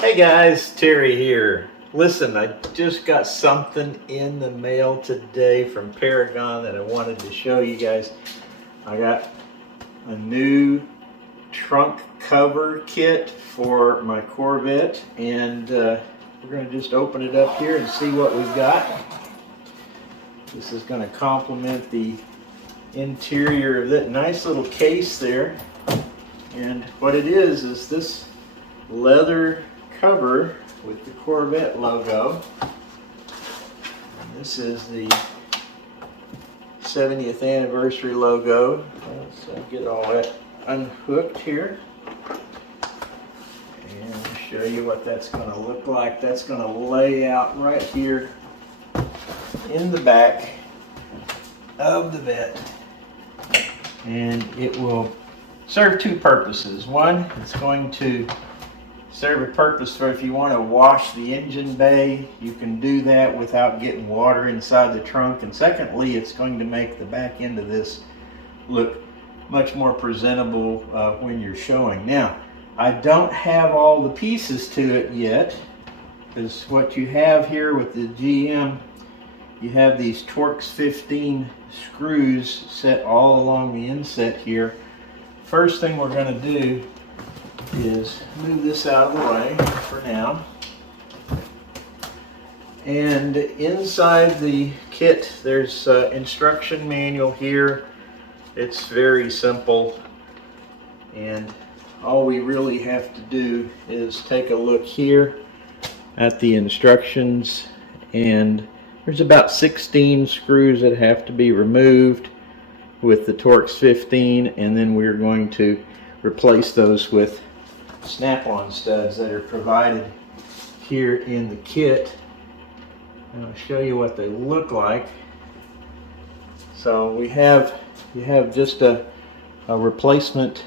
Hey guys, Terry here. Listen, I just got something in the mail today from Paragon that I wanted to show you guys. I got a new trunk cover kit for my Corvette, and we're going to just open it up here and see what we've got. This is going to complement the interior of that nice little case there. And what it is this leather cover with the Corvette logo. And this is the 70th anniversary logo. Let's get all that unhooked here and show you what that's going to look like. That's going to lay out right here in the back of the Vette, and it will serve two purposes. One, it's going to serve a purpose for if you want to wash the engine bay, you can do that without getting water inside the trunk. And secondly, it's going to make the back end of this look much more presentable when you're showing. Now, I don't have all the pieces to it yet, because what you have here with the GM, you have these Torx 15 screws set all along the inset here. First thing we're going to do is move this out of the way for now. And inside the kit, there's an instruction manual here. It's very simple, and all we really have to do is take a look here at the instructions, and there's about 16 screws that have to be removed with the Torx 15, and then we're going to replace those with snap-on studs that are provided here in the kit. And I'll show you what they look like. So you have just a replacement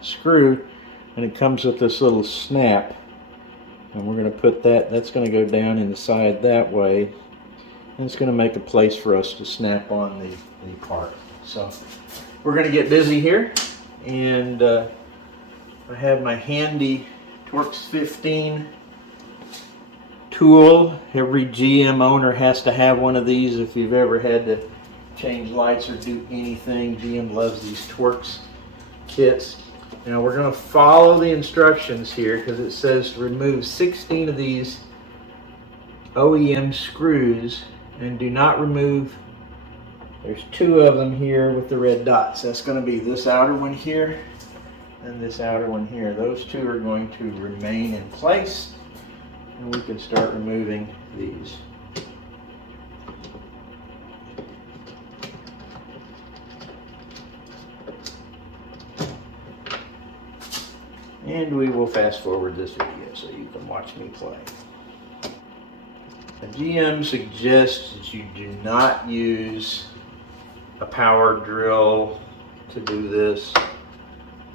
screw, and it comes with this little snap, and we're going to put that's going to go down inside that way, and it's going to make a place for us to snap on the part. So we're going to get busy here, and I have my handy Torx 15 tool. Every GM owner has to have one of these if you've ever had to change lights or do anything. GM loves these Torx kits. Now we're going to follow the instructions here, because it says to remove 16 of these OEM screws, and do not remove, there's 2 of them here with the red dots. That's going to be this outer one here and this outer one here. Those 2 are going to remain in place, and we can start removing these. And we will fast forward this video so you can watch me play. The GM suggests that you do not use a power drill to do this.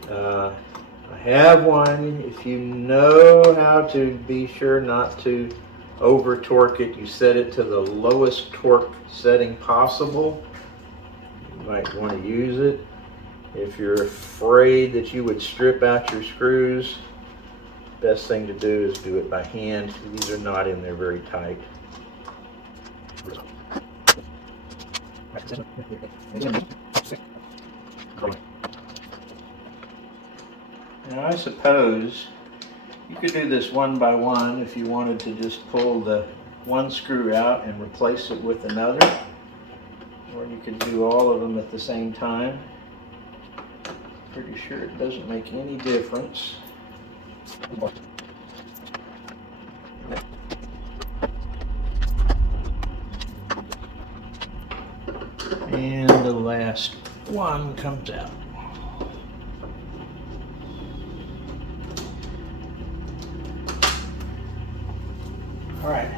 I have one. If you know how to be sure not to over torque it, you set it to the lowest torque setting possible. You might want to use it. If you're afraid that you would strip out your screws, best thing to do is do it by hand. These are not in there very tight. Now I suppose you could do this one by one if you wanted to just pull the one screw out and replace it with another, or you could do all of them at the same time. Pretty sure it doesn't make any difference. And the last one comes out. All right,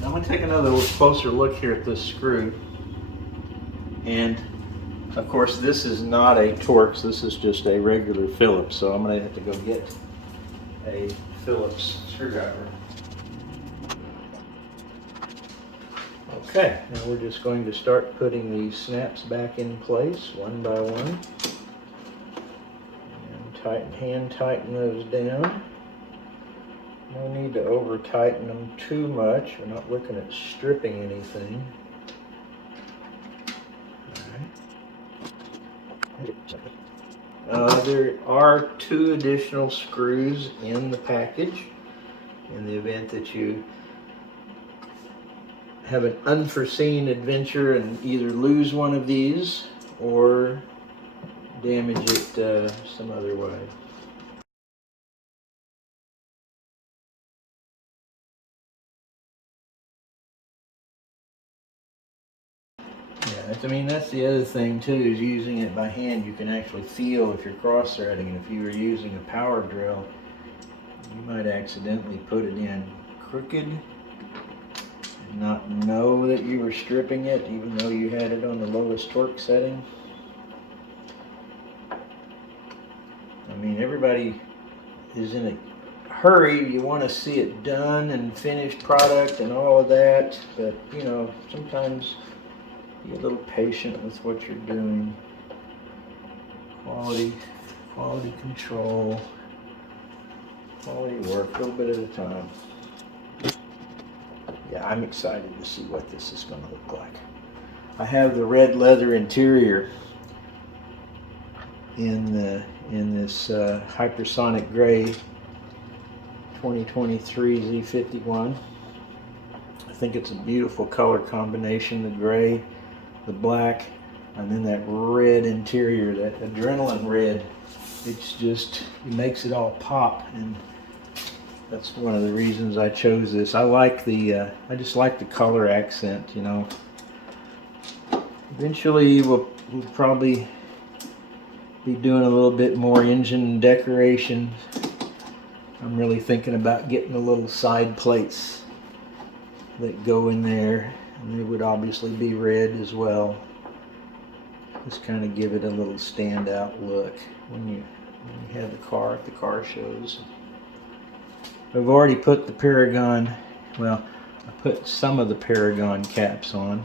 now I'm going to take another closer look here at this screw. And of course, this is not a Torx, this is just a regular Phillips, so I'm going to have to go get a Phillips screwdriver. Okay, now we're just going to start putting these snaps back in place one by one. And hand tighten those down. No need to over tighten them too much. We're not looking at stripping anything. There are 2 additional screws in the package in the event that you have an unforeseen adventure and either lose one of these or damage it some other way. Yeah, I mean, that's the other thing too, is using it by hand. You can actually feel if you're cross-threading. If you were using a power drill, you might accidentally put it in crooked and not know that you were stripping it, even though you had it on the lowest torque setting. I mean, everybody is in a hurry. You want to see it done and finished product and all of that, but you know, sometimes be a little patient with what you're doing. Quality control, quality work, a little bit at a time. Yeah, I'm excited to see what this is going to look like. I have the red leather interior in this hypersonic gray 2023 Z51. I think it's a beautiful color combination, the gray, the black, and then that red interior, that adrenaline red. It's just, it makes it all pop, and that's one of the reasons I chose this. I like the, I just like the color accent, you know. Eventually we'll probably be doing a little bit more engine decoration. I'm really thinking about getting the little side plates that go in there, and they would obviously be red as well. Just kind of give it a little standout look when you have the car at the car shows. I've already put the Paragon, well, I put some of the Paragon caps on.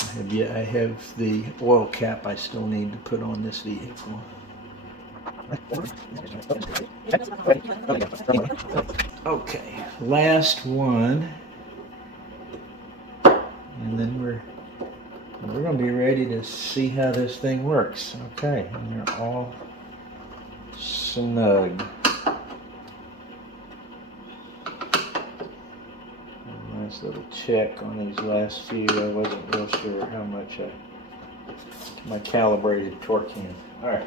I have the oil cap I still need to put on this vehicle. Okay, last one, and then we're going to be ready to see how this thing works. Okay, and they're all snug. Nice little check on these last few. I wasn't real sure how much my calibrated torque hand. All right.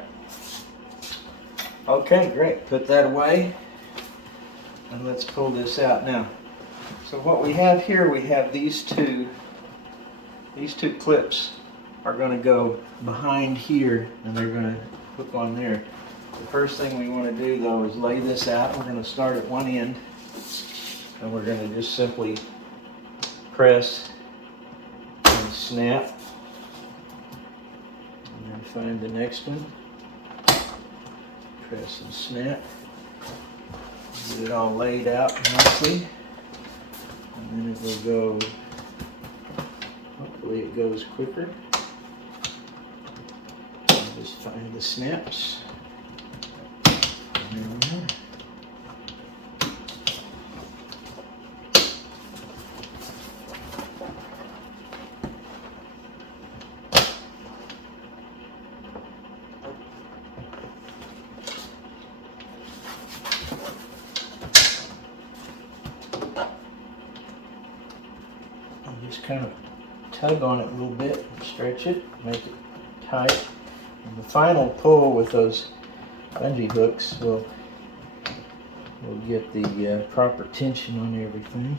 Okay, great. Put that away, and let's pull this out now. So what we have here, we have these two clips are going to go behind here, and they're going to hook on there. The first thing we want to do though is lay this out. We're going to start at one end, and we're going to just simply press and snap, and then find the next one, press and snap, get it all laid out nicely, and then it will go, hopefully it goes quicker. I'll just find the snaps, and there we are. Just kind of tug on it a little bit, stretch it, make it tight. And the final pull with those bungee hooks will get the proper tension on everything.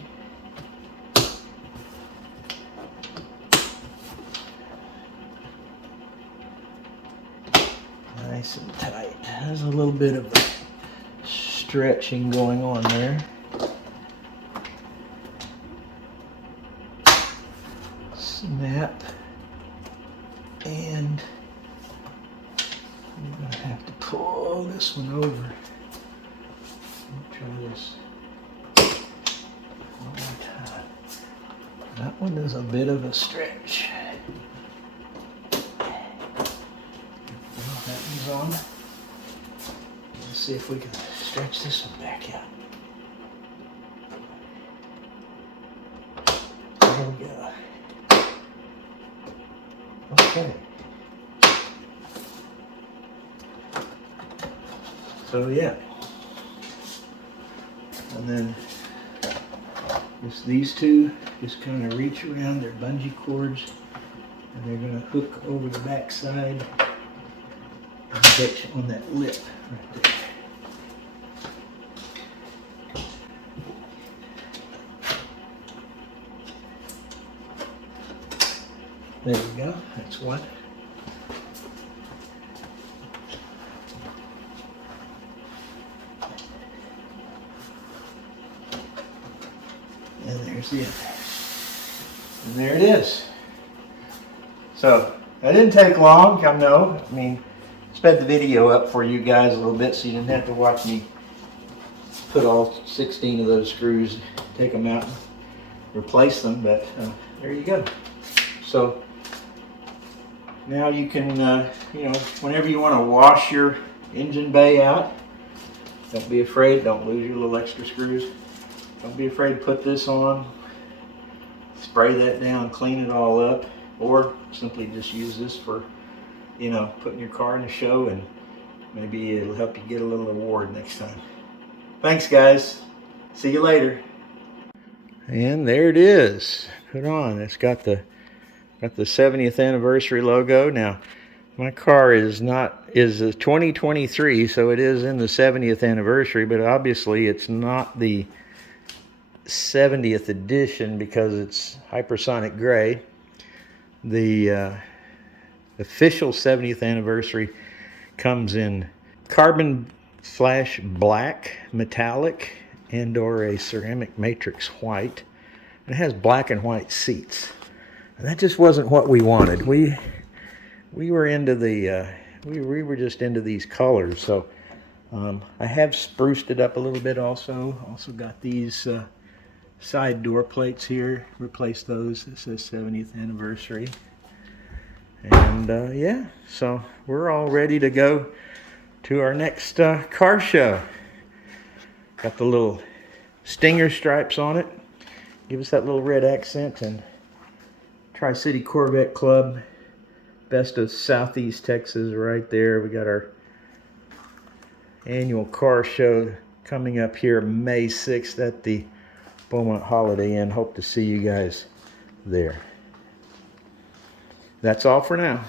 Nice and tight. There's a little bit of stretching going on there. Snap, and I'm going to have to pull this one over. Try this one more time. That one is a bit of a stretch. That one's on. Let's see if we can stretch this one back out. Okay. So yeah. And then just these two just kind of reach around their bungee cords, and they're going to hook over the back side and catch on that lip right there. There we go, that's one. And there's the other. And there it is. So, that didn't take long, I know. I mean, sped the video up for you guys a little bit so you didn't have to watch me put all 16 of those screws, take them out, and replace them, but there you go. So, now you can, you know, whenever you want to wash your engine bay out, don't be afraid, don't lose your little extra screws. Don't be afraid to put this on, spray that down, clean it all up, or simply just use this for, you know, putting your car in a show, and maybe it'll help you get a little award next time. Thanks guys, see you later. And there it is, put on. It's got the 70th anniversary logo. Now, my car is a 2023, so it is in the 70th anniversary, but obviously it's not the 70th edition because it's hypersonic gray. The official 70th anniversary comes in carbon flash black, metallic, and or a ceramic matrix white. It has black and white seats. And that just wasn't what we wanted. We were into the we were just into these colors. So I have spruced it up a little bit also. Also got these side door plates here. Replaced those. It says 70th anniversary. And yeah, so we're all ready to go to our next car show. Got the little stinger stripes on it. Give us that little red accent. And Tri-City Corvette Club, best of Southeast Texas right there. We got our annual car show coming up here May 6th at the Beaumont Holiday Inn. Hope to see you guys there. That's all for now.